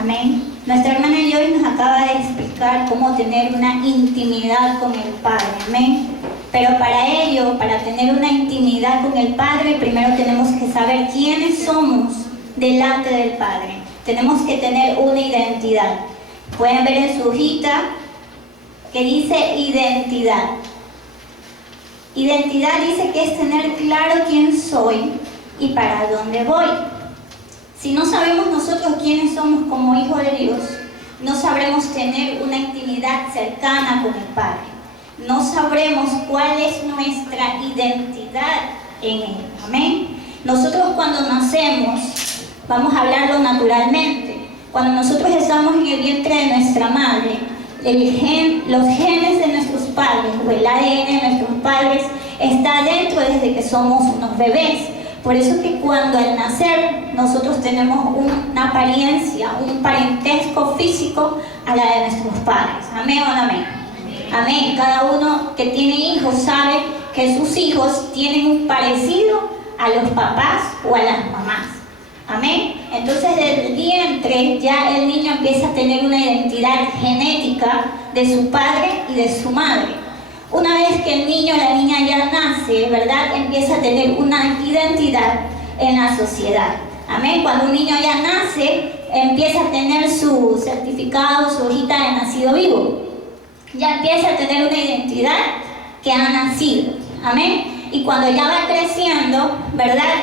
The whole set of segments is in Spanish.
Amén. Nuestra hermana Joy nos acaba de explicar cómo tener una intimidad con el Padre. Amén. Pero para ello, para tener una intimidad con el Padre, primero tenemos que saber quiénes somos delante del Padre. Tenemos que tener una identidad. Pueden ver en su hojita que dice identidad. Identidad dice que es tener claro quién soy y para dónde voy. Si no sabemos nosotros quiénes somos como hijos de Dios, no sabremos tener una intimidad cercana con el Padre. No sabremos cuál es nuestra identidad en Él. Amén. Nosotros cuando nacemos, vamos a hablarlo naturalmente, cuando nosotros estamos en el vientre de nuestra madre, los genes de nuestros padres o el ADN de nuestros padres está dentro desde que somos unos bebés. Por eso es que cuando al nacer nosotros tenemos una apariencia, un parentesco físico a la de nuestros padres. Amén o no amén. Amén. Cada uno que tiene hijos sabe que sus hijos tienen un parecido a los papás o a las mamás. Amén. Entonces desde el vientre ya el niño empieza a tener una identidad genética de su padre y de su madre. Una vez que el niño o la niña ya nace, ¿verdad? Empieza a tener una identidad en la sociedad. Amén. Cuando un niño ya nace, empieza a tener su certificado, su hojita de nacido vivo. Ya empieza a tener una identidad que ha nacido. Amén. Y cuando ya va creciendo, ¿verdad?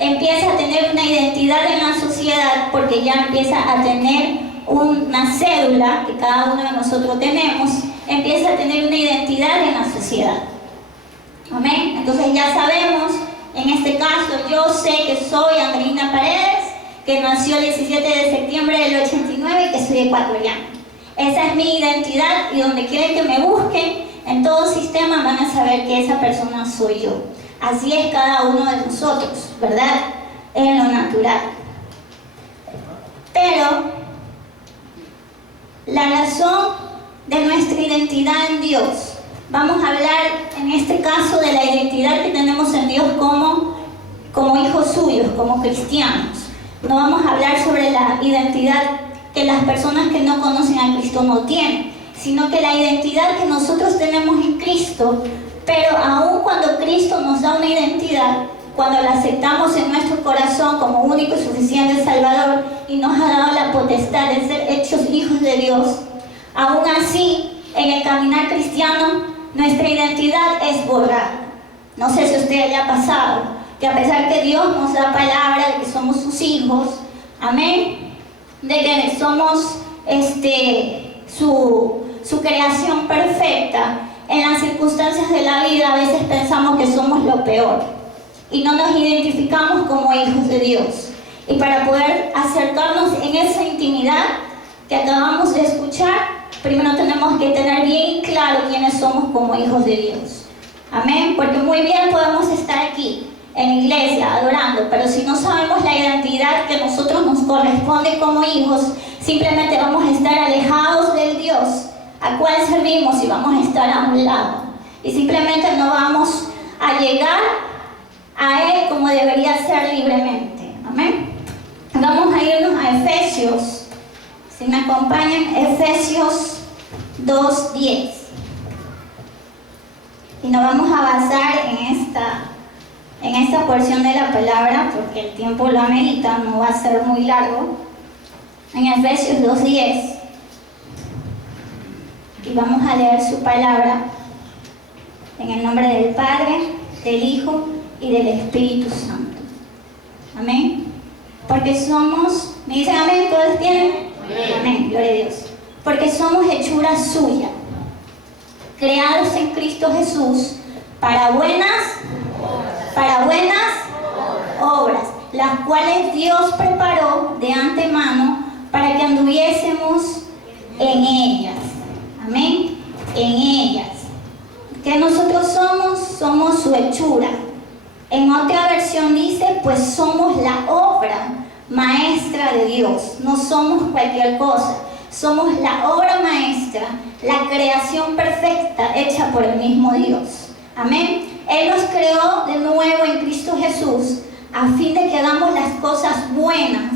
Empieza a tener una identidad en la sociedad porque ya empieza a tener una cédula que cada uno de nosotros tenemos, empieza a tener una identidad en la sociedad. Amén. Entonces ya sabemos, en este caso, yo sé que soy Andreina Paredes, que nació el 17 de septiembre del 89 y que soy ecuatoriana. Esa es mi identidad y donde quieren que me busquen, en todo sistema van a saber que esa persona soy yo. Así es cada uno de nosotros, ¿verdad? En lo natural. Pero la razón de nuestra identidad en Dios, vamos a hablar en este caso de la identidad que tenemos en Dios como hijos suyos, como cristianos. No vamos a hablar sobre la identidad que las personas que no conocen a Cristo no tienen, sino que la identidad que nosotros tenemos en Cristo. Pero aun cuando Cristo nos da una identidad, cuando la aceptamos en nuestro corazón como único y suficiente Salvador y nos ha dado la potestad de ser hechos hijos de Dios, aún así, en el caminar cristiano, nuestra identidad es borrada. No sé si a usted haya pasado, que a pesar que Dios nos da palabra de que somos sus hijos, amén, de que somos su creación perfecta, en las circunstancias de la vida a veces pensamos que somos lo peor y no nos identificamos como hijos de Dios. Y para poder acercarnos en esa intimidad que acabamos de escuchar, primero tenemos que tener bien claro quiénes somos como hijos de Dios. Amén. Porque muy bien podemos estar aquí en iglesia adorando, pero si no sabemos la identidad que a nosotros nos corresponde como hijos, simplemente vamos a estar alejados del Dios a cual servimos y vamos a estar a un lado. Y simplemente no vamos a llegar a Él como debería ser libremente. Amén. Vamos a irnos a Efesios. Si me acompañan, Efesios 2:10. Y nos vamos a basar en esta porción de la palabra, porque el tiempo lo amerita, no va a ser muy largo. En Efesios 2:10. Y vamos a leer su palabra en el nombre del Padre, del Hijo y del Espíritu Santo. Amén. Porque somos, ¿me dicen amén? ¿Todos tienen? Amén, gloria a Dios. Porque somos hechura suya, creados en Cristo Jesús para buenas obras, las cuales Dios preparó de antemano para que anduviésemos en ellas. Amén. En ellas. ¿Qué nosotros somos? Somos su hechura. En otra versión dice, pues somos la obra maestra de Dios. No somos cualquier cosa. Somos la obra maestra, la creación perfecta hecha por el mismo Dios. Amén. Él nos creó de nuevo en Cristo Jesús a fin de que hagamos las cosas buenas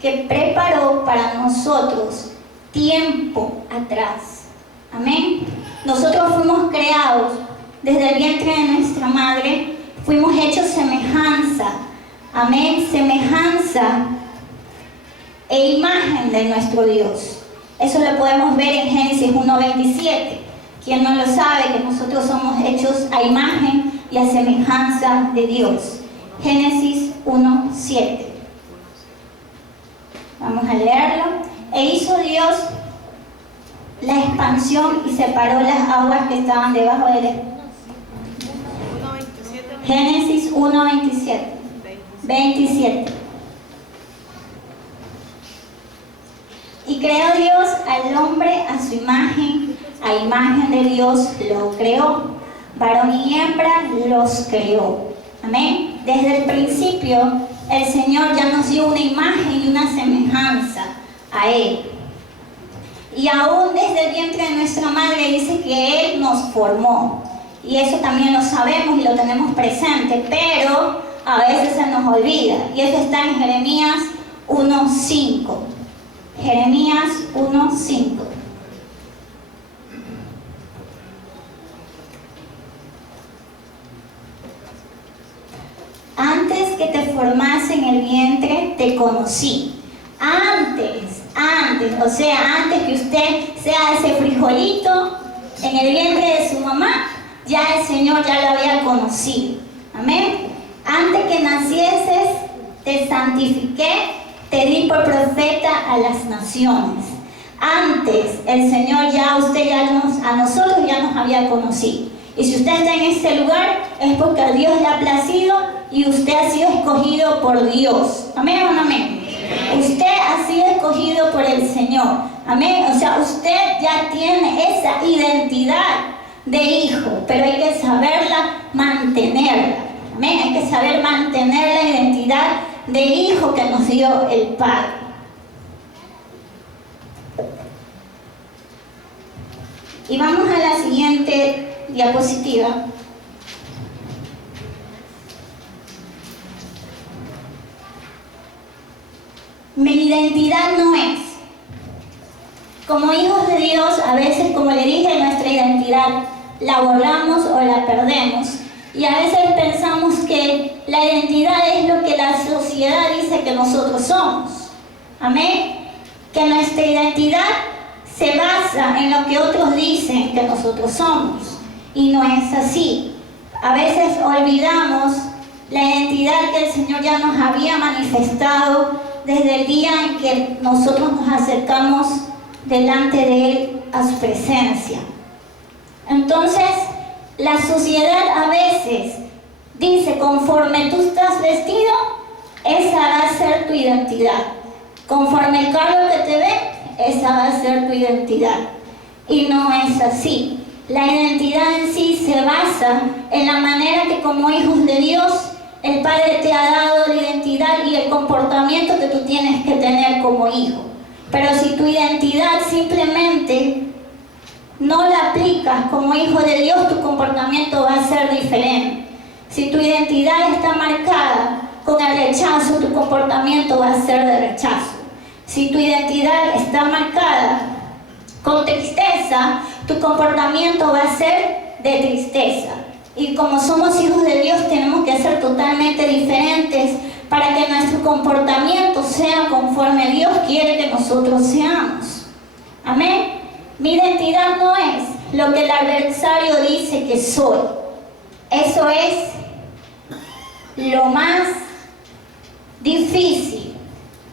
que preparó para nosotros tiempo atrás. Amén. Nosotros fuimos creados desde el vientre de nuestra madre, fuimos hechos semejanza. Amén. Semejanza e imagen de nuestro Dios. Eso lo podemos ver en Génesis 1:27. Quien no lo sabe, que nosotros somos hechos a imagen y a semejanza de Dios. Génesis 1:7. Vamos a leerlo. E hizo Dios la expansión y separó las aguas que estaban debajo de él. Génesis 1:27. 27. Y creó Dios al hombre a su imagen, a imagen de Dios lo creó, varón y hembra los creó. Amén. Desde el principio el Señor ya nos dio una imagen y una semejanza a Él. Y aún desde el vientre de nuestra madre dice que Él nos formó. Y eso también lo sabemos y lo tenemos presente, pero a veces se nos olvida. Y eso está en Jeremías 1:5. Jeremías 1:5. Antes que te formase en el vientre, te conocí. Antes, o sea, antes que usted sea ese frijolito en el vientre de su mamá, ya el Señor ya lo había conocido. Amén. Antes que nacieses, te santifiqué, te di por profeta a las naciones. Antes, el Señor a nosotros ya nos había conocido. Y si usted está en este lugar, es porque a Dios le ha placido y usted ha sido escogido por Dios. ¿Amén o no amén? Usted ha sido escogido por el Señor. Amén. O sea, usted ya tiene esa identidad de hijo, pero hay que saberla mantenerla. Amén. Hay que saber mantener la identidad de hijo que nos dio el Padre. Y vamos a la siguiente diapositiva. Mi identidad no es. Como hijos de Dios, a veces, como le dije, nuestra identidad la borramos o la perdemos. Y a veces pensamos que la identidad es lo que la sociedad dice que nosotros somos. Amén. Que nuestra identidad se basa en lo que otros dicen que nosotros somos. Y no es así. A veces olvidamos la identidad que el Señor ya nos había manifestado desde el día en que nosotros nos acercamos delante de Él a su presencia. Entonces, la sociedad a veces dice, conforme tú estás vestido, esa va a ser tu identidad. Conforme el carro que te ve, esa va a ser tu identidad. Y no es así. La identidad en sí se basa en la manera que como hijos de Dios, el Padre te ha dado la identidad y el comportamiento que tú tienes que tener como hijo. Pero si tu identidad simplemente no la aplicas como hijo de Dios, tu comportamiento va a ser diferente. Si tu identidad está marcada con el rechazo, tu comportamiento va a ser de rechazo. Si tu identidad está marcada con tristeza, tu comportamiento va a ser de tristeza. Y como somos hijos de Dios, tenemos que ser totalmente diferentes para que nuestro comportamiento sea conforme Dios quiere que nosotros seamos. Amén. Mi identidad no es lo que el adversario dice que soy. Eso es lo más difícil,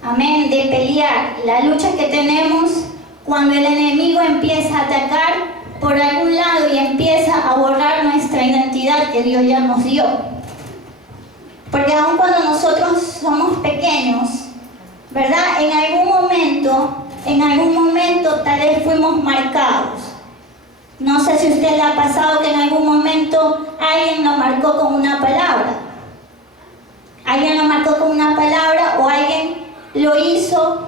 amén, de pelear. La lucha que tenemos cuando el enemigo empieza a atacar por algún lado y empieza a borrar nuestra identidad que Dios ya nos dio. Porque aun cuando nosotros somos pequeños, ¿verdad? En algún momento tal vez fuimos marcados. No sé si a usted le ha pasado que en algún momento alguien lo marcó con una palabra. Alguien lo marcó con una palabra o alguien lo hizo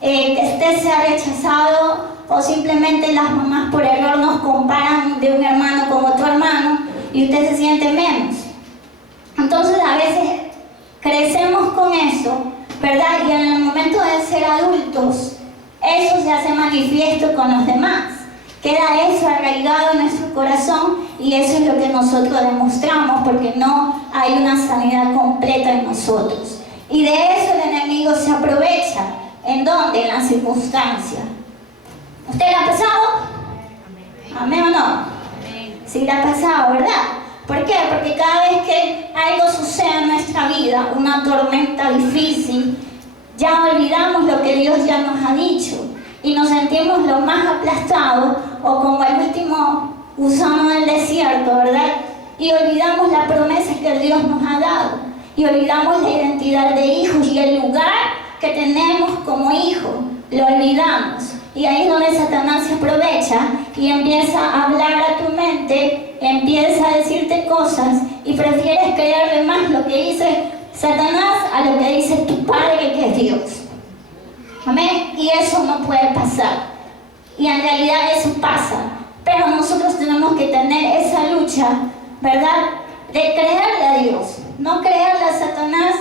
que usted sea rechazado, o simplemente las mamás por error nos comparan de un hermano con otro hermano y usted se siente menos. Entonces a veces crecemos con eso, ¿verdad? Y en el momento de ser adultos, eso se hace manifiesto con los demás. Queda eso arraigado en nuestro corazón y eso es lo que nosotros demostramos porque no hay una sanidad completa en nosotros. Y de eso el enemigo se aprovecha. ¿En dónde? En las circunstancias. ¿Usted le ha pasado? ¿Amén o no? Sí le ha pasado, ¿verdad? ¿Por qué? Porque cada vez que algo sucede en nuestra vida, una tormenta difícil, ya olvidamos lo que Dios ya nos ha dicho y nos sentimos lo más aplastados o como el último gusano del desierto, ¿verdad? Y olvidamos la promesa que Dios nos ha dado y olvidamos la identidad de hijos y el lugar que tenemos como hijos, lo olvidamos. Y ahí es donde Satanás se aprovecha y empieza a hablar a tu mente, empieza a decirte cosas y prefieres creerle más lo que dice Satanás a lo que dice tu Padre que es Dios. Amén. Y eso no puede pasar. Y en realidad eso pasa. Pero nosotros tenemos que tener esa lucha, ¿verdad? De creerle a Dios. No creerle a Satanás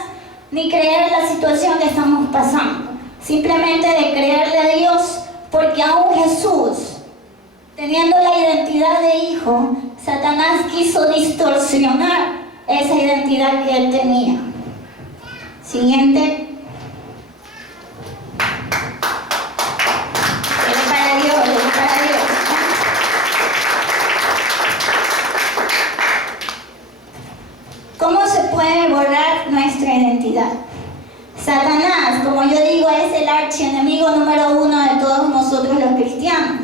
ni creer la situación que estamos pasando. Simplemente de creerle a Dios, porque aún Jesús, teniendo la identidad de hijo, Satanás quiso distorsionar esa identidad que él tenía. Siguiente. Para Dios, para Dios. ¿Cómo se puede borrar nuestra identidad? Satanás, como yo digo, es el archienemigo número 1 de todos nosotros los cristianos.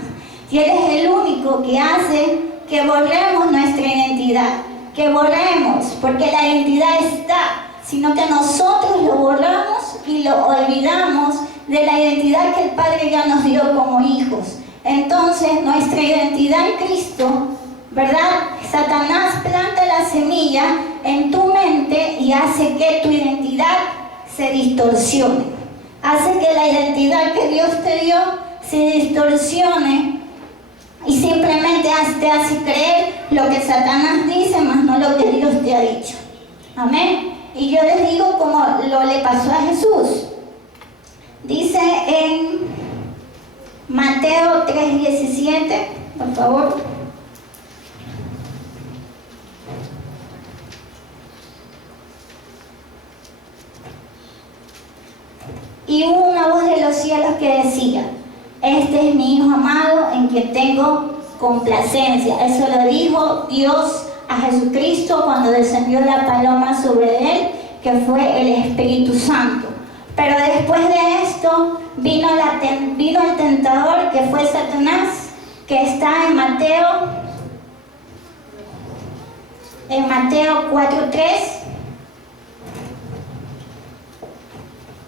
Y él es el único que hace que borremos nuestra identidad. Que borremos, porque la identidad está, sino que nosotros lo borramos y lo olvidamos de la identidad que el Padre ya nos dio como hijos. Entonces, nuestra identidad en Cristo, ¿verdad? Satanás planta la semilla en tu mente y hace que tu identidad se distorsione. Hace que la identidad que Dios te dio se distorsione y simplemente te hace creer lo que Satanás dice, más no lo que Dios te ha dicho. Amén. Y yo les digo como lo le pasó a Jesús. Dice en Mateo 3:17, por favor. Y hubo una voz de los cielos que decía: este es mi Hijo amado en quien tengo complacencia. Eso lo dijo Dios a Jesucristo cuando descendió la paloma sobre él, que fue el Espíritu Santo. Pero después de esto vino el tentador, que fue Satanás, que está en Mateo 4:3.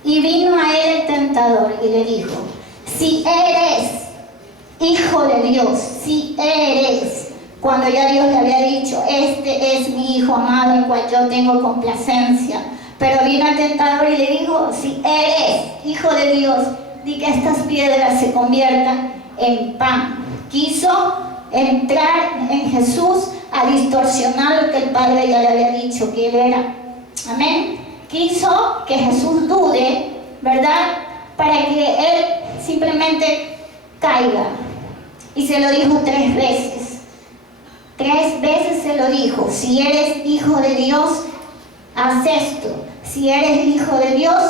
Y vino a él el tentador y le dijo: si eres hijo de Dios, si eres, cuando ya Dios le había dicho: este es mi Hijo amado en cual yo tengo complacencia. Pero vino el tentador y le dijo: si eres hijo de Dios, di que estas piedras se conviertan en pan. Quiso entrar en Jesús a distorsionar lo que el Padre ya le había dicho que él era. Amén. Quiso que Jesús dude, ¿verdad? Para que él simplemente caiga. Y se lo dijo 3 veces. 3 veces se lo dijo: si eres hijo de Dios, haz esto. Si eres hijo de Dios,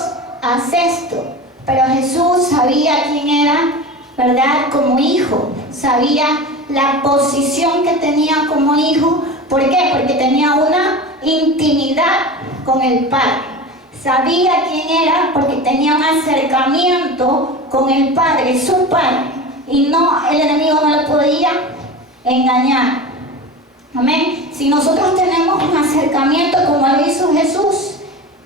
haz esto. Pero Jesús sabía quién era, ¿verdad? Como hijo. Sabía la posición que tenía como hijo. ¿Por qué? Porque tenía una intimidad con el Padre. Sabía quién era porque tenía un acercamiento con el Padre, su Padre. Y no, el enemigo no lo podía engañar. Amén. Si nosotros tenemos un acercamiento como lo hizo Jesús,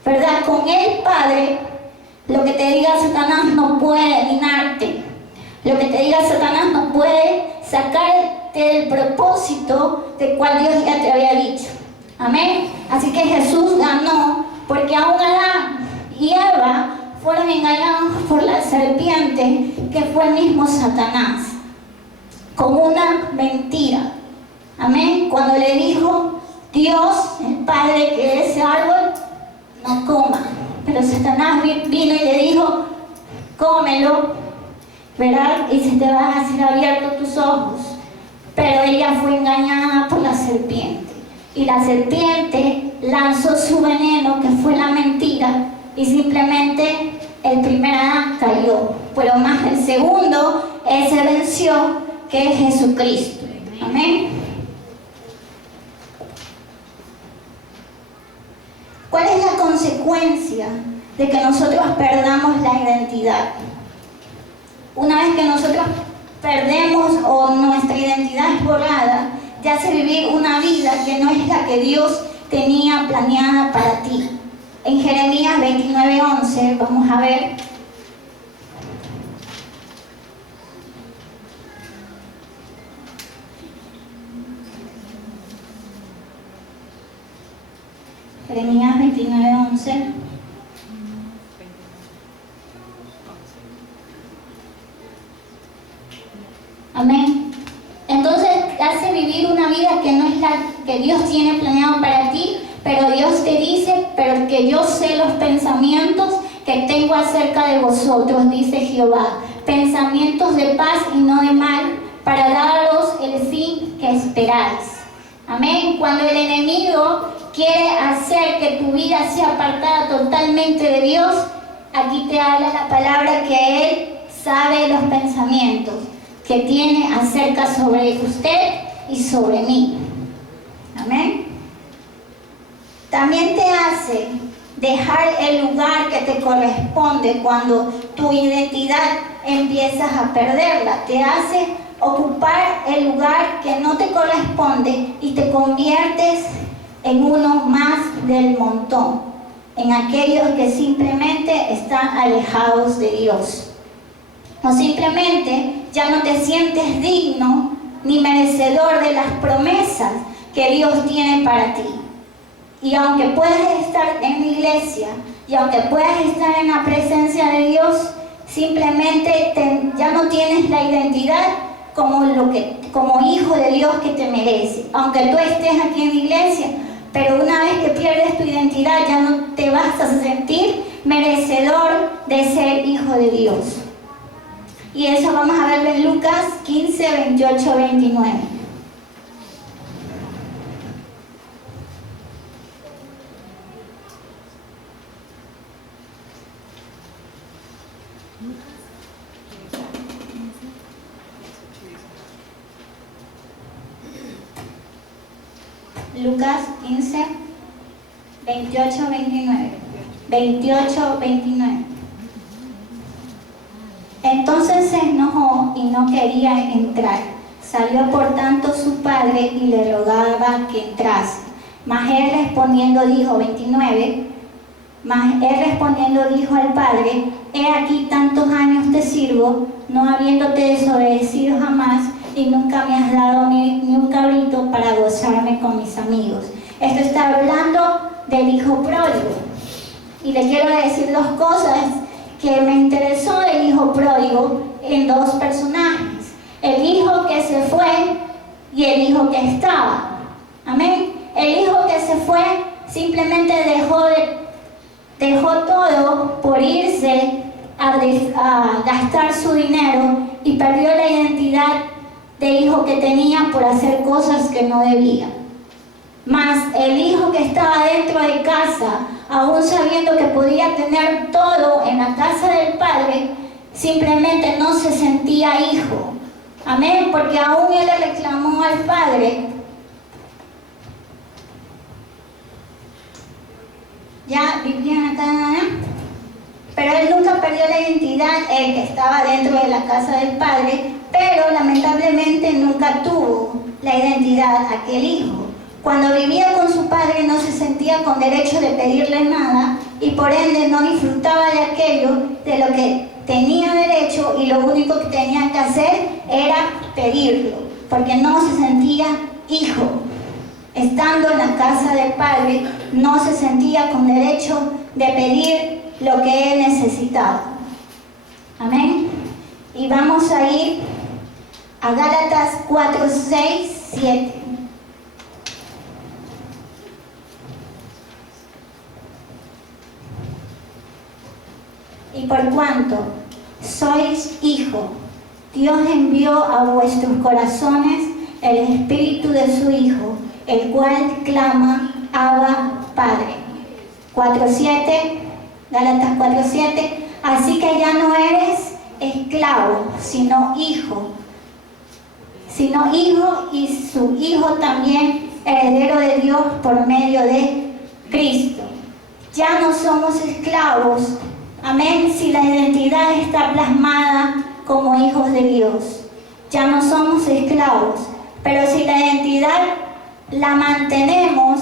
¿verdad? Con el Padre, lo que te diga Satanás no puede minarte. Lo que te diga Satanás no puede sacarte del propósito del cual Dios ya te había dicho. Amén. Así que Jesús ganó porque aún Adán y Eva fueron engañados por la serpiente, que fue el mismo Satanás, con una mentira. Amén. Cuando le dijo Dios, el Padre, que ese árbol no coma. pero Satanás vino y le dijo, cómelo, ¿verdad? Y se te van a ser abiertos tus ojos. Pero ella fue engañada por la serpiente. Y la serpiente lanzó su veneno, que fue la mentira, y simplemente el primer Adán cayó. Pero más el segundo, él se venció, que es Jesucristo. Amén. ¿Cuál es la consecuencia de que nosotros perdamos la identidad? Una vez que nosotros perdemos o nuestra identidad es borrada, te hace vivir una vida que no es la que Dios tenía planeada para ti. En Jeremías 29:11, vamos a ver. Jeremías 29:11. Amén. Entonces te hace vivir una vida que no es la que Dios tiene planeado para ti, pero Dios te dice, pero que yo sé los pensamientos que tengo acerca de vosotros, dice Jehová, pensamientos de paz y no de mal, para daros el fin que esperáis. Amén. Cuando el enemigo quiere hacer que tu vida sea apartada totalmente de Dios, aquí te habla la palabra que Él sabe los pensamientos que tiene acerca sobre usted y sobre mí. Amén. También te hace dejar el lugar que te corresponde cuando tu identidad empiezas a perderla. Te hace ocupar el lugar que no te corresponde y te conviertes en uno más del montón, en aquellos que simplemente están alejados de Dios. O simplemente ya no te sientes digno ni merecedor de las promesas que Dios tiene para ti. Y aunque puedas estar en la iglesia y aunque puedas estar en la presencia de Dios, simplemente ya no tienes la identidad como hijo de Dios que te merece. Aunque tú estés aquí en la iglesia, pero una vez que pierdes tu identidad ya no te vas a sentir merecedor de ser hijo de Dios. Y eso vamos a verlo en Lucas 15, 28, 29. Lucas 15, 28, 29. 28, 29. Entonces se enojó y no quería entrar. Salió por tanto su padre y le rogaba que entrase. Mas él respondiendo dijo, 29, mas él respondiendo dijo al padre, he aquí tantos años te sirvo, no habiéndote desobedecido jamás, y nunca me has dado ni un cabrito para gozarme con mis amigos. Esto está hablando del hijo pródigo. Y le quiero decir dos cosas que me interesó del hijo pródigo en dos personajes. El hijo que se fue y el hijo que estaba. Amén. El hijo que se fue simplemente dejó todo por irse a gastar su dinero y perdió la identidad de hijo que tenía por hacer cosas que no debía. Mas el hijo que estaba dentro de casa, aún sabiendo que podía tener todo en la casa del padre, simplemente no se sentía hijo. Amén, porque aún él le reclamó al padre. Ya vivían acá, pero él nunca perdió la identidad, el que estaba dentro de la casa del padre, pero lamentablemente nunca tuvo la identidad aquel hijo. Cuando vivía con su padre no se sentía con derecho de pedirle nada y por ende no disfrutaba de aquello de lo que tenía derecho, y lo único que tenía que hacer era pedirlo, porque no se sentía hijo. Estando en la casa del padre no se sentía con derecho de pedir lo que él necesitaba. Amén. Y vamos a ir a Gálatas 4, 6, 7. por cuanto sois hijo, Dios envió a vuestros corazones el espíritu de su Hijo, el cual clama, Abba, Padre. 4:7, Gálatas 4:7, así que ya no eres esclavo, sino hijo, y su Hijo también heredero de Dios por medio de Cristo. Ya no somos esclavos, amén, si la identidad está plasmada como hijos de Dios. Ya no somos esclavos, pero si la identidad la mantenemos,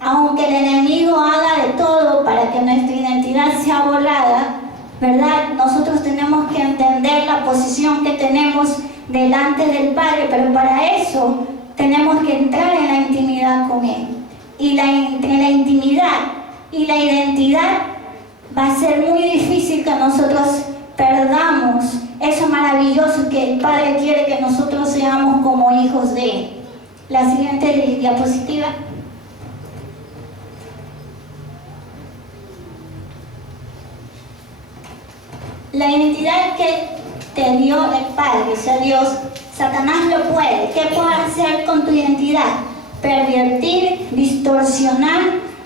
aunque el enemigo haga de todo para que nuestra identidad sea borrada, ¿verdad? Nosotros tenemos que entender la posición que tenemos delante del Padre, pero para eso tenemos que entrar en la intimidad con Él. Y entre la intimidad y la identidad va a ser muy difícil que nosotros perdamos eso maravilloso que el Padre quiere que nosotros seamos como hijos de Él. La siguiente diapositiva. La identidad que te dio el Padre, o sea Dios, Satanás lo puede. ¿Qué puede hacer con tu identidad? Pervertir, distorsionar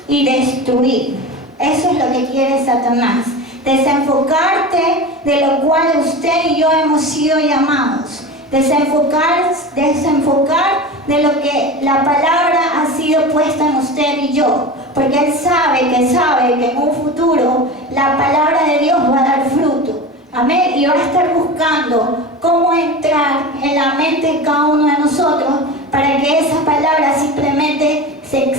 y destruir. Eso es lo que quiere Satanás. Desenfocarte de lo cual usted y yo hemos sido llamados. Desenfocar de lo que la palabra ha sido puesta en usted y yo. Porque Él sabe que en un futuro la palabra de Dios va a dar fruto. Amén. Y va a estar buscando cómo entrar en la mente de cada uno de nosotros para que esa palabra simplemente se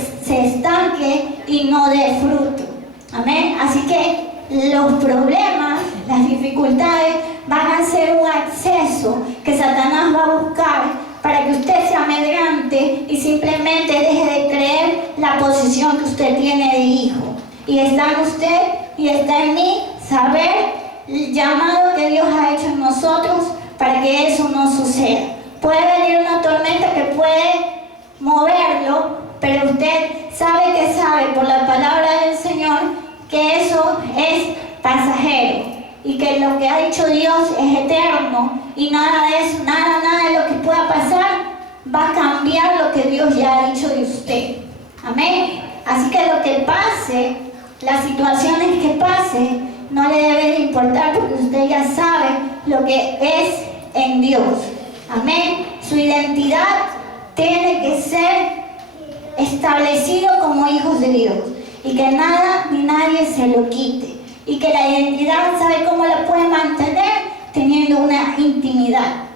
estanque y no dé fruto. Amén. Así que los problemas, las dificultades van a ser un acceso que Satanás va a buscar para que usted se amedrante y simplemente deje de creer la posición que usted tiene de hijo. Y está en usted y está en mí saber el llamado que Dios ha hecho en nosotros para que eso no suceda. Puede venir una tormenta que puede moverlo, pero usted sabe por la palabra del Señor que eso es pasajero y que lo que ha dicho Dios es eterno y nada de eso, nada de lo que pueda pasar va a cambiar lo que Dios ya ha dicho de usted. Amén. Así que lo que pase, las situaciones que pase, no le debe de importar porque usted ya sabe lo que es en Dios. Amén. Su identidad tiene que ser establecido como hijos de Dios y que nada ni nadie se lo quite y que la identidad, ¿sabe cómo la puede mantener? Teniendo una intimidad,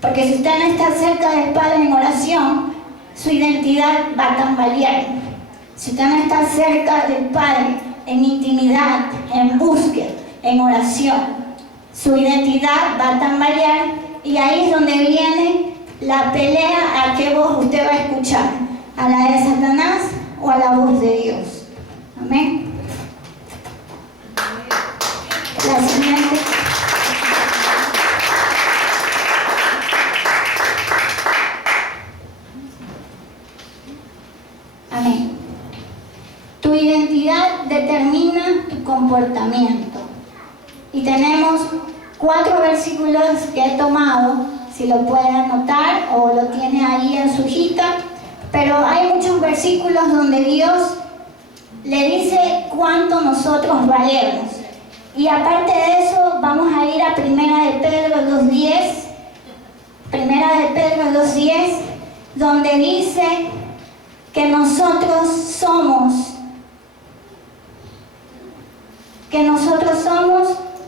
porque si usted no está cerca del Padre en oración, su identidad va a tambalear. Si usted no está cerca del Padre en intimidad, en búsqueda, en oración, su identidad va a tambalear y ahí es donde viene la pelea. ¿A qué voz usted va a escuchar? ¿A la de Satanás o a la voz de Dios? Amén. La siguiente. Amén. Tu identidad determina tu comportamiento. Y tenemos 4 versículos que he tomado, si lo puede anotar o lo tiene ahí en su hojita, pero hay muchos versículos donde Dios le dice cuánto nosotros valemos. Y aparte de eso, vamos a ir a Primera de Pedro 2:10, donde dice que nosotros somos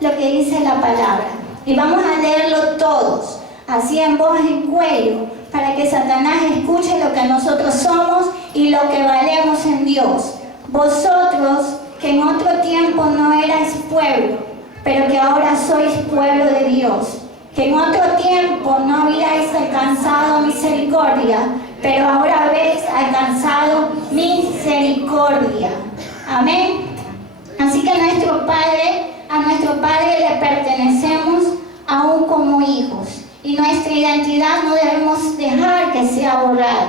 lo que dice la palabra. Y vamos a leerlo todos, así en voz y cuello, para que Satanás escuche lo que nosotros somos y lo que valemos en Dios. Vosotros, que en otro tiempo no erais pueblo, pero que ahora sois pueblo de Dios, que en otro tiempo no habíais alcanzado misericordia, pero ahora habéis alcanzado misericordia. Amén. Así que a nuestro Padre le pertenecemos aún como hijos, y nuestra identidad no debemos dejar que sea borrada.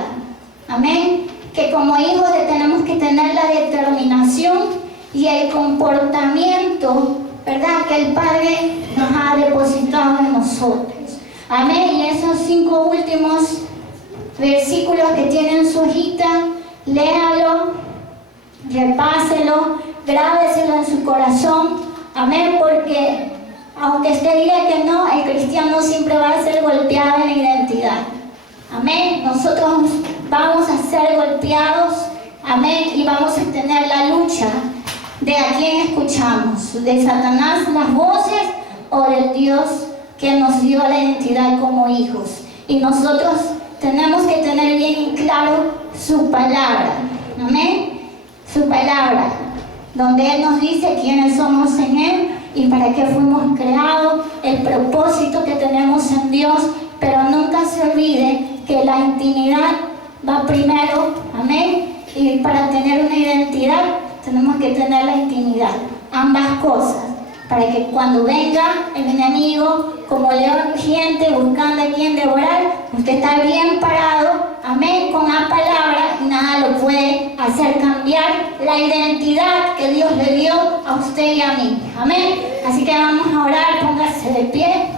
Amén. Que como hijos tenemos que tener la determinación y el comportamiento ¿verdad?, que el Padre nos ha depositado en nosotros. Amén. Y esos 5 últimos versículos que tienen su hojita, léalo, repáselo, grábeselo en su corazón. Amén, porque aunque usted diga que no, el cristiano siempre va a ser golpeado en la identidad. Amén. Nosotros vamos a ser golpeados. Amén. Y vamos a tener la lucha de a quién escuchamos, de Satanás, las voces, o del Dios que nos dio la identidad como hijos. Y nosotros tenemos que tener bien claro su palabra. Amén. Su palabra, donde Él nos dice quiénes somos en Él y para qué fuimos creados, el propósito que tenemos en Dios. Pero nunca se olvide que la intimidad va primero. Amén. Y para tener una identidad tenemos que tener la intimidad, ambas cosas, para que cuando venga el enemigo como león rugiente buscando a quien devorar, usted está bien parado, amén, con la palabra, y nada lo puede hacer cambiar la identidad que Dios le dio a usted y a mí, amén. Así que vamos a orar, póngase de pie.